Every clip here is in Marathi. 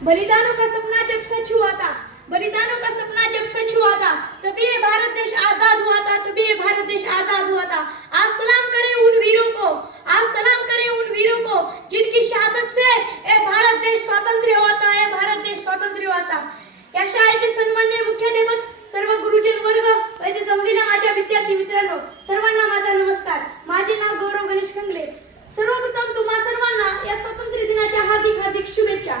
बलिदानों का सपना जब सच हुआ था, बलिदानों का सपना जब सच हुआ था, तभी ये भारत देश आजाद हुआ था, तभी ये भारत देश आजाद हुआ था। आज सलाम करें उन वीरों को, आज सलाम करें उन वीरों को जिनकी शहादत से ये भारत देश स्वतंत्र हुआ था, ये भारत देश स्वतंत्र हुआ था। या शाळेचे सन्माननीय मुख्याध्यापक, सर्व गुरुजन वर्ग व इथे जमलेल्या माझ्या विद्यार्थी मित्रांनो, सर्वांना माझा नमस्कार. माझे नाव गौरव गणेश खंगले. सर्वप्रथम तुम्हा सर्वांना या स्वातंत्र्य दिनाच्या हार्दिक हार्दिक शुभेच्छा.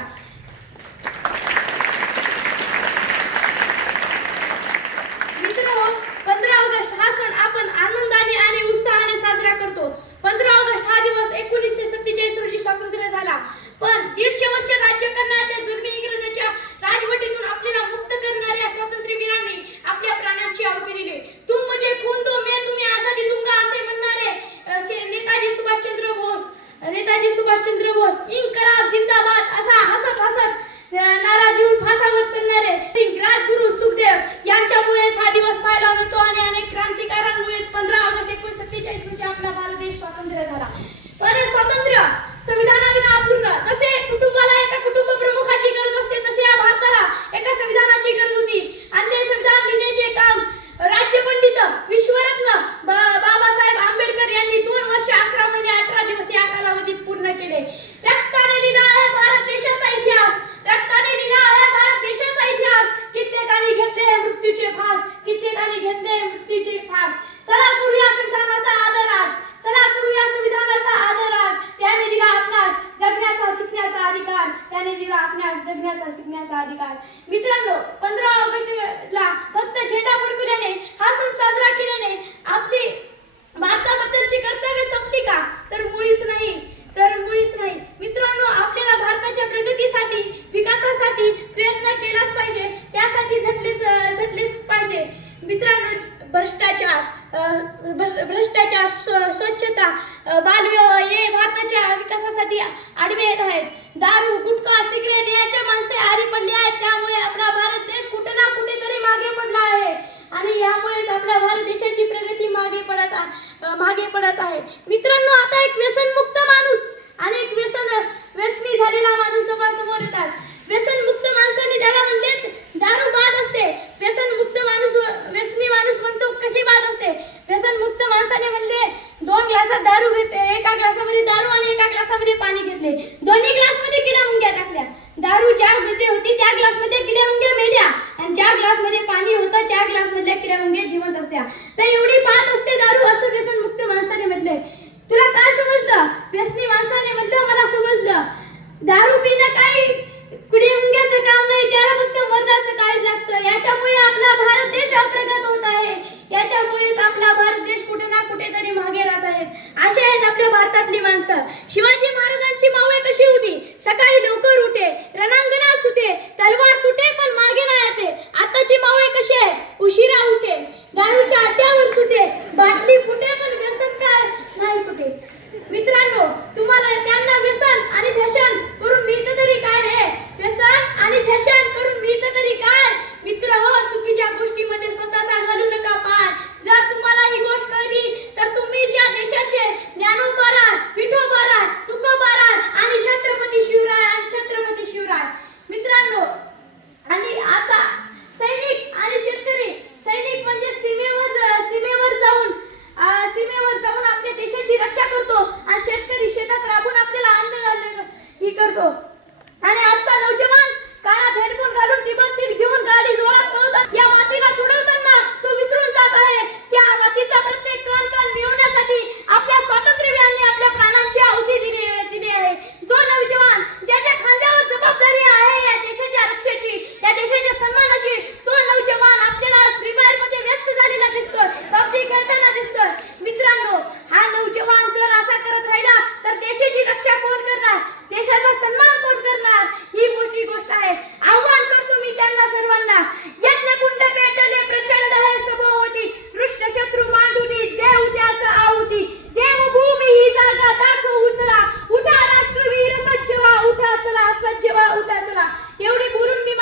मित्रांनो, 15 ऑगस्ट हा सण आपण आनंदाने आणि उत्साहाने साजरा करतो. 15 ऑगस्ट हा दिवस 1947 रोजी स्वातंत्र्य झाला. पण 150 वर्ष राज्य करणाऱ्या त्या जुलमी इंग्रजांच्या राजवटीतून आपल्याला मुक्त करणाऱ्या स्वातंत्र्यवीरांनी आपल्या प्राणांची आहुती दिली. तुम मुझे खून दो मैं तुम्हें आजादी दूंगा असे म्हणणारे नेताजी सुभाषचंद्र बोस, नेताजी सुभाषचंद्र बोस इन्कलाब जिंदाबाद असा हसत हसत नारा देऊन फासावर चढणारे राजगुरु सुखदेव यांच्यामुळेच हा दिवस पाहायला मिळतो आणि अनेक क्रांतिकारांमुळेच 15 ऑगस्ट 1947 रोजी आपला भारत देश स्वतंत्र झाला. पण स्वातंत्र्य संविधानाविना अपूर्ण. जसे कुटुंबाला एका कुटुंब प्रमुखाची गरज असते, तसे या भारताला एका संविधानाची गरज होती. आणि ते संविधान लिहिण्याचे काम राज्यपंडित विश्वरत्न बाबासाहेब आंबेडकर यांनी 2 वर्ष 11 महिने 18 दिवस या कालावधीत पूर्ण केले. रक्ताने लिहिला आहे भारत देशाचा इतिहास, रक्ताने लिहिला आहे भारत देशाचा इतिहास. कित्येकांनी घेतले मृत्यूचे फास, कित्येकांनी घेतले मृत्यूचे फास. चला करूया संविधानाचा आदर आज, चला करूया संविधानाचा आदर आज. त्याने दिला आपणास जगण्याचा शिकण्याचा अधिकार, त्याने दिला आपणास जगण्याचा शिकण्याचा अधिकार. मित्रांनो, 15 ऑगस्टला फक्त झेंडा फडकवल्याने, हा सण साजरा केल्याने आपली भारताबद्दलची कर्तव्य संपली का? तर मुळीच नाही, तर मुळीच नाही. मित्रांनो, आपल्याला भारताच्या प्रगतीसाठी, विकासासाठी प्रयत्न केलाच पाहिजे, त्यासाठी झटलेच पाहिजे. मित्रांनो, भ्रष्टाचार, स्वच्छता, बालविवाह हे भारताच्या विकासासाठी आडवे येत आहेत. दारू, गुटखा, सिगरेट याच्या माणसे आरी पडली आहेत. त्यामुळे आपला भारत देश कुठे ना कुठेतरी मागे पडला आहे आणि यामुळेच आपल्या भारत देशाची प्रगती मागे पडत आहे. मित्रांनो, आता एक व्यसनमुक्त माणूस आणि एक व्यसनी झालेला माणूस समोर येतात. व्यसनमुक्त माणसाने ज्याला म्हणले दारू बाद असते, व्यसनी माणूस म्हणतो कशी बाद असते. व्यसनमुक्त माणसाने म्हणले 2 ग्लासात दारू घेतले, एका ग्लासामध्ये दारू आणि एका ग्लासामध्ये पाणी घेतले. दोन्ही ग्लासमध्ये किडा मुंग्या टाकल्या. दारू ज्या मध्ये होती त्या ग्लासमध्ये किडा मुंग्या मेल्या आणि ज्या ग्लासमध्ये पाणी होतं त्या ग्लासमधल्या किडा मुंग्या जिवंत असत्या. तर एवढी बाद असते दारू असं व्यसनमुक्त माणसाने म्हटले. तुला काय समजलं? व्यसनी माणसाने म्हटलं मला समजलं. दारू पिणं काही किडे मुंग्याचं काम नाही, त्याला फक्त मर्दाचं काळीज लागतं. याच्यामुळे आपला भारत देश अप्रगत होत आहे, याच्यामुळेच आपला भारत देश कुठे ना कुठेतरी मागे राहत आहेत. असे आहेत आपल्या भारतातली माणसं. शिवाजी महाराजांची मावळे कशी होती? सकाळी लवकर उठे, रणांगणात सुटे, तलवार तुटे पण मागे नाही येते. आताची मावळे कशी आहे? उशिरा उठे, दारूच्या अड्ड्यावर सुटे, बाटली फुटे पण व्यसन काय नाही सुटे. मित्रांनो, तुम्हाला त्यांना व्यसन आणि फॅशन करून मिळतं तरी काय रे? व्यसन आणि फॅशन करून मिळतं तरी काय? मित्र हो, चुकीच्या गोष्टीमध्ये स्वतःचा घालू नका पाय. जर तुम्हाला ही गोष्ट कळली तर तुम्ही ज्या देशाचे ज्ञानोबा राय, विठोबा राय, तुकोबा राय आणि छत्रपती शिवराय. मित्रांनो, आणि आता सैनिक आणि शेतकरी, सैनिक म्हणजे सीमेवर जाऊन आपल्या देशाची रक्षा करतो आणि शेतकरी शेतात राबून आपल्याला अन्न ही करतो. आणि आजचा नौजवान कानात हेडफोन घालून टिबसीर घेऊन गाडी जोरात पळवतात. या मातीला तुडवताना तो विसरून जात आहे की या मातीचा प्रत्येक कण मिळवण्यासाठी आपल्या स्वातंत्र्यवीरांनी आपल्या प्राणांची आहुती दिली आहे. जो नौजवान ज्याच्या खांद्यावर जबाबदारी आहे या देशाच्या रक्षेची, या देशाच्या सन्मानाची, तो नौजवान आपल्याला फ्री फायर मध्ये व्यस्त झालेला दिसतोय, पबजी खेळताना दिसतोय. मित्रांनो, हा नौजवान जर असा करत राहिला तर देशाची रक्षा कोण करणार? देशाचा सन्मान कोण करणार? ही मोठी गोष्ट आहे. आव्हान करतो मी त्यांना सर्वांना. यज्ञकुंड पेटले प्रचंड है सभोवती, दृष्ट शत्रू मांडुनी देव त्यास आहुती. देवभूमी ही जागा दाखव उचला, उठा राष्ट्रवीर सज्ज व्हा, उठा चला सज्ज व्हा, उठा चला. एवढी बोलून मी